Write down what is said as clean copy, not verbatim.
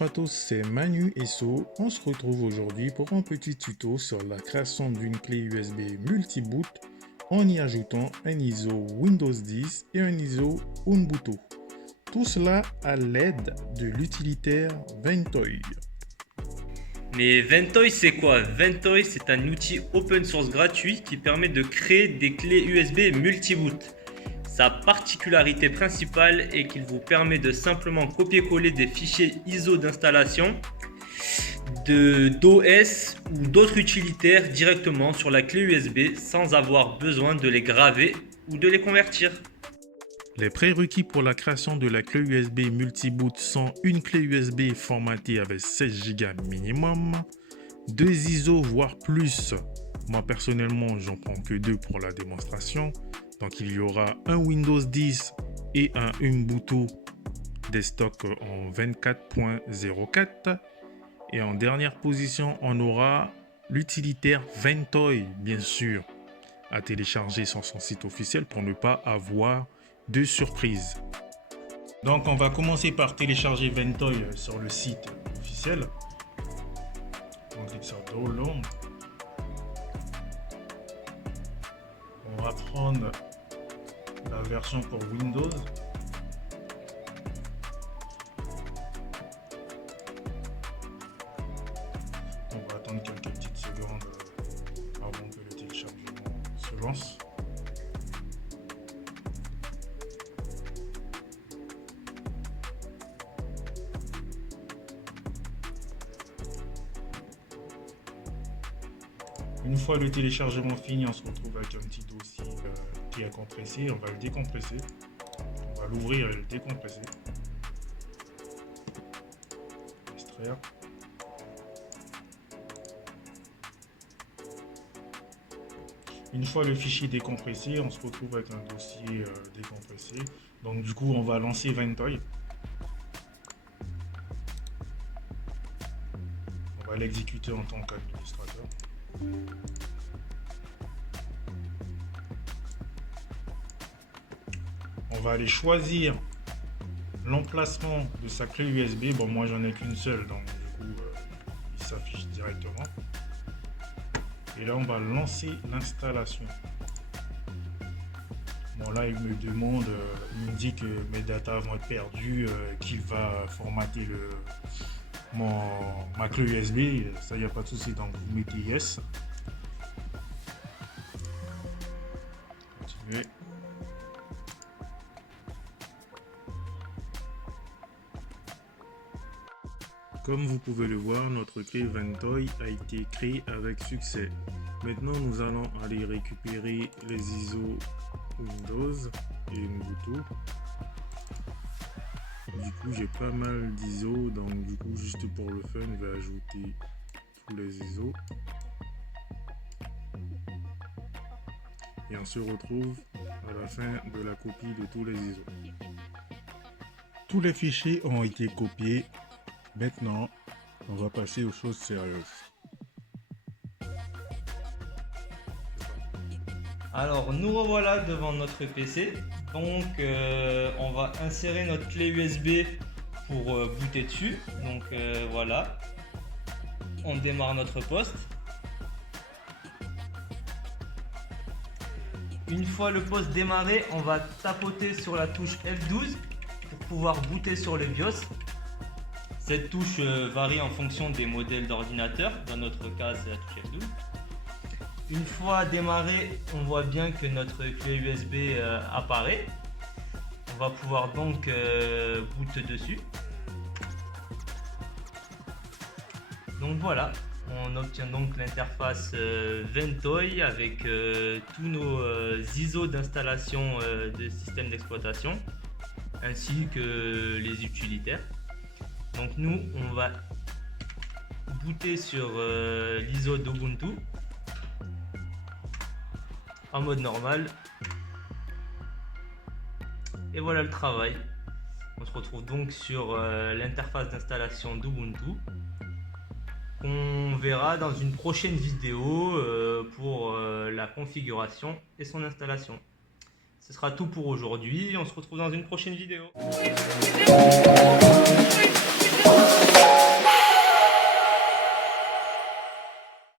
Bonjour à tous, c'est Manu Esso. On se retrouve aujourd'hui pour un petit tuto sur la création d'une clé USB multi-boot en y ajoutant un ISO Windows 10 et un ISO Ubuntu. Tout cela à l'aide de l'utilitaire Ventoy. Mais Ventoy, c'est quoi? Ventoy, c'est un outil open source gratuit qui permet de créer des clés USB multi-boot. Sa particularité principale est qu'il vous permet de simplement copier-coller des fichiers ISO d'installation d'OS ou d'autres utilitaires directement sur la clé USB sans avoir besoin de les graver ou de les convertir. Les prérequis pour la création de la clé USB multi-boot sont une clé USB formatée avec 16 Go minimum, 2 ISO voire plus. Moi personnellement j'en prends que 2 pour la démonstration. Donc il y aura un Windows 10 et un Ubuntu desktop en 24.04. Et en dernière position, on aura l'utilitaire Ventoy, bien sûr, à télécharger sur son site officiel pour ne pas avoir de surprise. Donc on va commencer par télécharger Ventoy sur le site officiel. On clique sur Download. On va prendre la version pour Windows. On va attendre quelques petites secondes avant que le téléchargement se lance. Une fois le téléchargement fini, on se retrouve avec un petit dossier qui est compressé. On va le décompresser. On va l'ouvrir et le décompresser. Extraire. Une fois le fichier décompressé, on se retrouve avec un dossier décompressé. Donc du coup, on va lancer Ventoy. On va l'exécuter en tant qu'administrateur. On va aller choisir l'emplacement de sa clé USB. Bon, moi j'en ai qu'une seule, donc du coup il s'affiche directement. Et là on va lancer l'installation. Bon là il me demande, il me dit que mes datas vont être perdues, qu'il va formater ma clé USB. Ça y a pas de souci, donc vous mettez yes. Continuez. Comme vous pouvez le voir, notre clé Ventoy a été créée avec succès. Maintenant, nous allons aller récupérer les ISO Windows et Ubuntu. Du coup, j'ai pas mal d'ISO, donc du coup, juste pour le fun, je vais ajouter tous les ISO. Et on se retrouve à la fin de la copie de tous les ISO. Tous les fichiers ont été copiés. Maintenant, on va passer aux choses sérieuses. Alors nous revoilà devant notre PC. Donc on va insérer notre clé USB pour booter dessus. Donc voilà. On démarre notre poste. Une fois le poste démarré, on va tapoter sur la touche F12 pour pouvoir booter sur le BIOS. Cette touche varie en fonction des modèles d'ordinateur. Dans notre cas, c'est la touche F12. Une fois démarré, on voit bien que notre clé USB apparaît. On va pouvoir donc boot dessus. Donc voilà, on obtient donc l'interface Ventoy avec tous nos ISO d'installation de système d'exploitation ainsi que les utilitaires. Donc nous, on va booter sur l'ISO d'Ubuntu en mode normal. Et voilà le travail. On se retrouve donc sur l'interface d'installation d'Ubuntu qu'on verra dans une prochaine vidéo pour la configuration et son installation. Ce sera tout pour aujourd'hui. On se retrouve dans une prochaine vidéo.